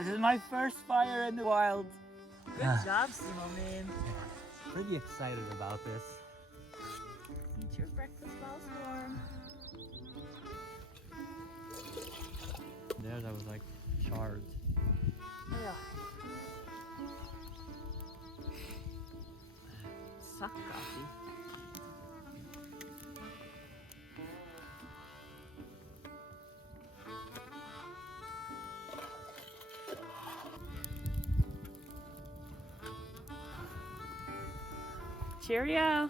This is my first fire in the wild. Good job, Snowman. Pretty excited about this. Eat your breakfast while it's warm. There, that was like shards. Yeah. Suck coffee. Cheerio.